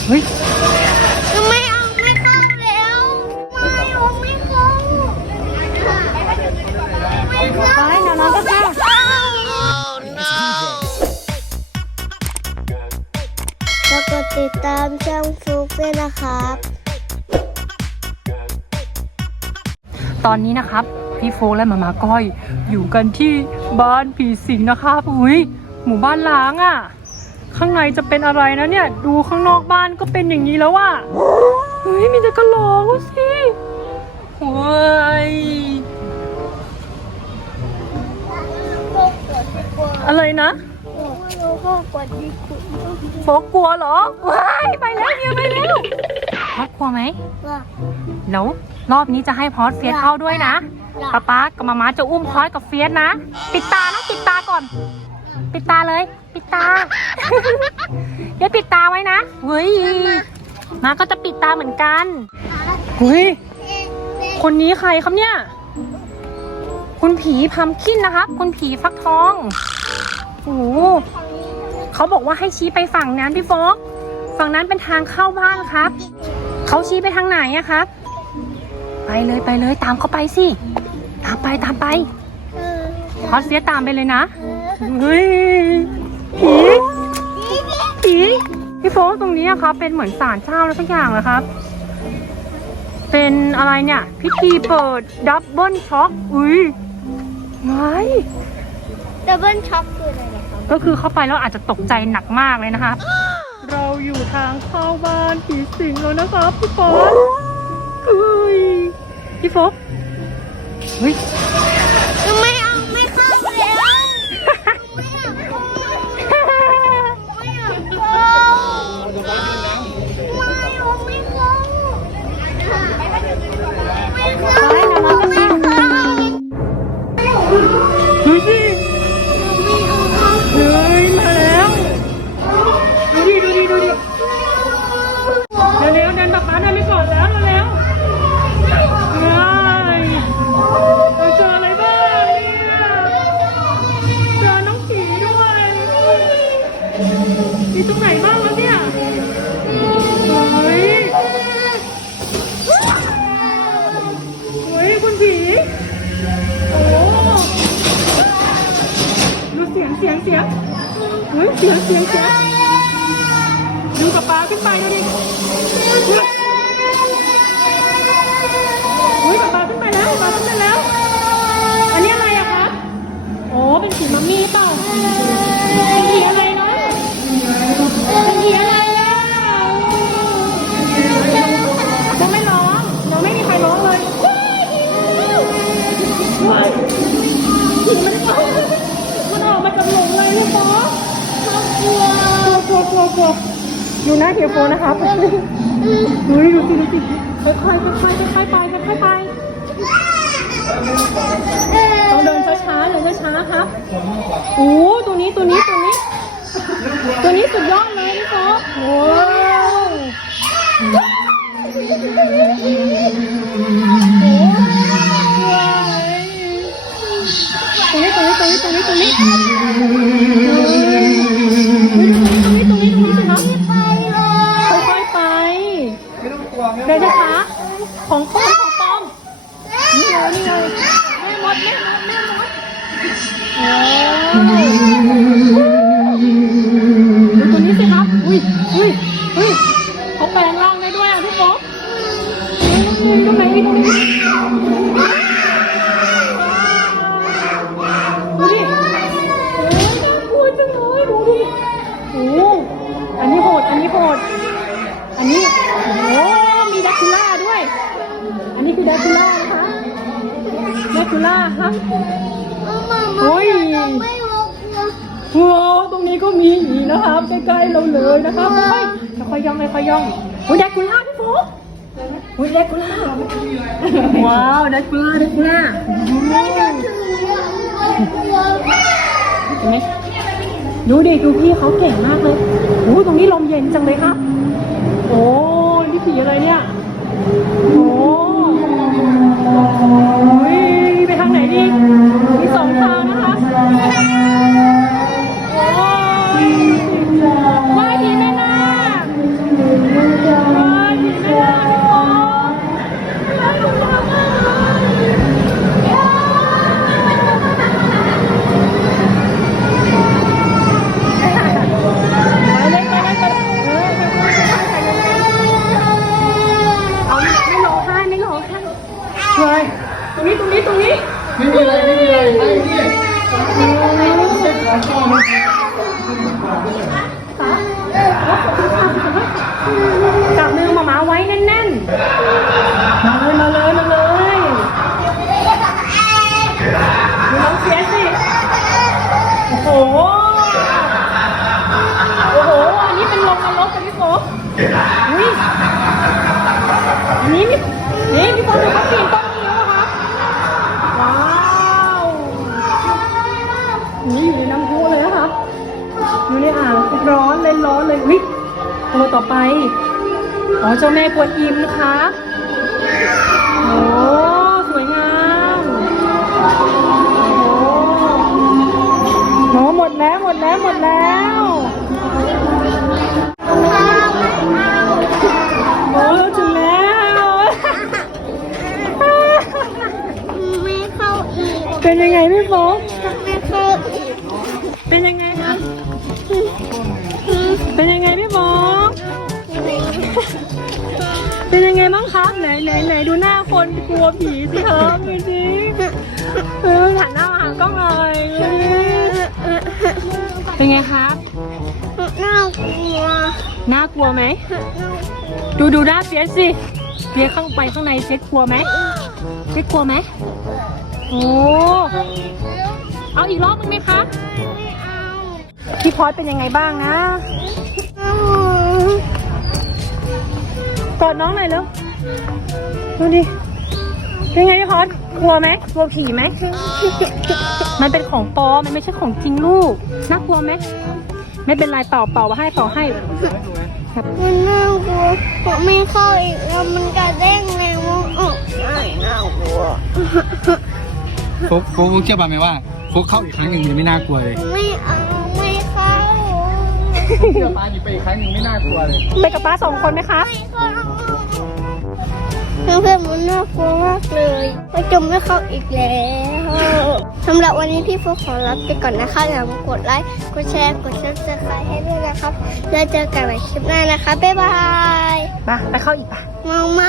เฮ้ยไม่เอาไม่เข้าแล้วไม่เอาไม่เข้าไม่เข้าไปเดี๋ยวน้องก็เข้าแล้วกดติดตามช่องฟลุกด้วยนะครับ ตอนนี้นะครับ พี่โฟกและมามาก้อย อยู่กันที่บ้านผีสิงนะครับอุ้ยหมู่บ้านล้างอะ่ะ ข้างในจะเป็นอะไรนะเนี่ย ดูข้างนอกบ้านก็เป็นอย่างนี้แล้วอะเฮ้ยมีแต่กระโหลกสิเฮ้ยอะไรนะโฟกกลัวเหรอว้ายไปแล้วเฮียไปแล้วพอดกลัวไหมแล้วรอบนี้จะให้พอดเฟียสเข้าด้วยนะป๊าป๊ากับมาม้าจะอุ้มพอดกับเฟียสนะปิดตานะปิดตาก่อน ปิดตาเลย ปิดตา เดี๋ยวปิดตาไว้นะเฮ้ยมาก็จะปิดตาเหมือนกันเฮ้ยคนนี้ใครครับเนี่ย คุณผีพัมคินนะครับ คุณผีฟักทองโอ้โหเขาบอกว่าให้ชี้ไปฝั่งนั้นพี่โฟกฝั่งนั้นเป็นทางเข้าบ้านครับเขาชี้ไปทางไหนอะครับ ไปเลยไปเลยตามเขาไปสิ ตามไปตามไปพอดเสียตามไปเลยนะ เฮ้ยผีผีพี่โฟกตรงนี้อะครับ เป็นเหมือนศาลเจ้าแล้วสักอย่างเหรอครับ เป็นอะไรเนี่ย พิธีเปิดดับเบิลช็อคอุ้ยไม่ดับเบิลช็อคคืออะไรนะครับก็คือเข้าไปแล้วอาจจะตกใจหนักมากเลยนะครับเราอยู่ทางเข้าบ้านผีสิงแล้วนะครับพี่โฟกเฮ้ยพี่โฟกเฮ้ย มีตรงไหนบ้างวะเนี่ยเฮ้ยเฮ้ยคุณผีโอ้ดูเสียงเสียงเสียงเฮ้ยเสียงเสียงเสียงดูกับปลาขึ้นไปดูดิ กลัวดูหน้าเฮียโฟนะครับเฮ้ยดูสิดูสิค่อยค่อยค่อยค่อยไปค่อยไปต้องเดินช้าๆเดินช้าๆครับโอ้ตัวนี้ตัวนี้ตัวนี้ ตัวนี้สุดยอดเลยพี่โฟโอ้ เดี๋ยวนะคะ ของป้า นี้ก็มีอีกนะครับใกล้ๆเราเลยนะครับค่อยค่อยย่องค่อยย่องโอ้ยแดกูล่าพี่ฟุ๊กโอ้ยแดกูล่าว้าวแดกูล่าแดกูล่าเห็นไหมดูดิดูพี่เขาเก่งมากเลยโอ้ตรงนี้ลมเย็นจังเลยครับ โอ้นี่ผีอะไรเนี่ย โอ้ยไปทางไหนดี มีสองทางนะ จับมือหมาหมาไว้แน่นๆ มาเลยมาเลยมาเลยดูน้องเสียสิ โอ้โห โอ้โห อันนี้เป็นลงนรกกันพี่โฟกนี่นี่นี่พี่โฟกดูเขาปีนต้นนี้แล้วนะคะว้าวนี่อยู่ในน้ำพุเลยนะคะอยู่ในอ่างร้อนเลยร้อนเลยวิ่ ตัวต่อไป อ๋อ เจ้าแม่กวนอิมนะคะ โอ้สวยงามโอ้โหหมดแล้ว หมดแล้ว หมดแล้วโอ้ถึงแล้วไม่เข้าอีก เป็นยังไงพี่โฟกไม่เข้าอีก เป็นยังไงคะ คนกลัวผีสิครับดูสิเออหันหน้ามาหากล้องหน่อยเป็นไงครับ น่ากลัว น่ากลัวไหม ดูดูหน้าเฟียสิเฟียข้างไปข้างในเฟียกลัวไหมเฟียกลัวไหม โอ้ เอาอีกรอบนึงไหมคะพี่พอสเป็นยังไงบ้างนะกอดน้องหน่อยเร็วดูดิ เป็นไงพี่พอสกลัวไหมกลัวผีไหม มันเป็นของปลอมมันไม่ใช่ของจริงลูก น่ากลัวไหม ไม่เป็นไรเป่าเป่าให้เป่าให้มันน่ากลัวผมไม่เข้าอีกแล้วมันกระเด้งไงวะออกใช่น่ากลัวฟุกฟุกเชื่อป่ะไหมว่าฟุกเข้าอีกครั้งหนึ่งยังไม่น่ากลัวเลย ไม่เอาไม่เข้าเชื่อป้าหยิบไปอีกครั้งหนึ่งไม่น่ากลัวเลย ไปกับป้าสองคนไหมคะไม่เข้า เพื่อนๆมันน่ากลัวมากเลยว่าจมไม่เข้าอีกแล้วสำหรับวันนี้พี่ฟุกขอรับไปก่อนนะคะอย่าลืมกดไลค์กดแชร์กดซับสไครต์ให้ด้วยนะครับ แล้วเจอกันใหม่คลิปหน้านะคะบ๊ายบาย มาไปเข้าอีกปะเมาไหม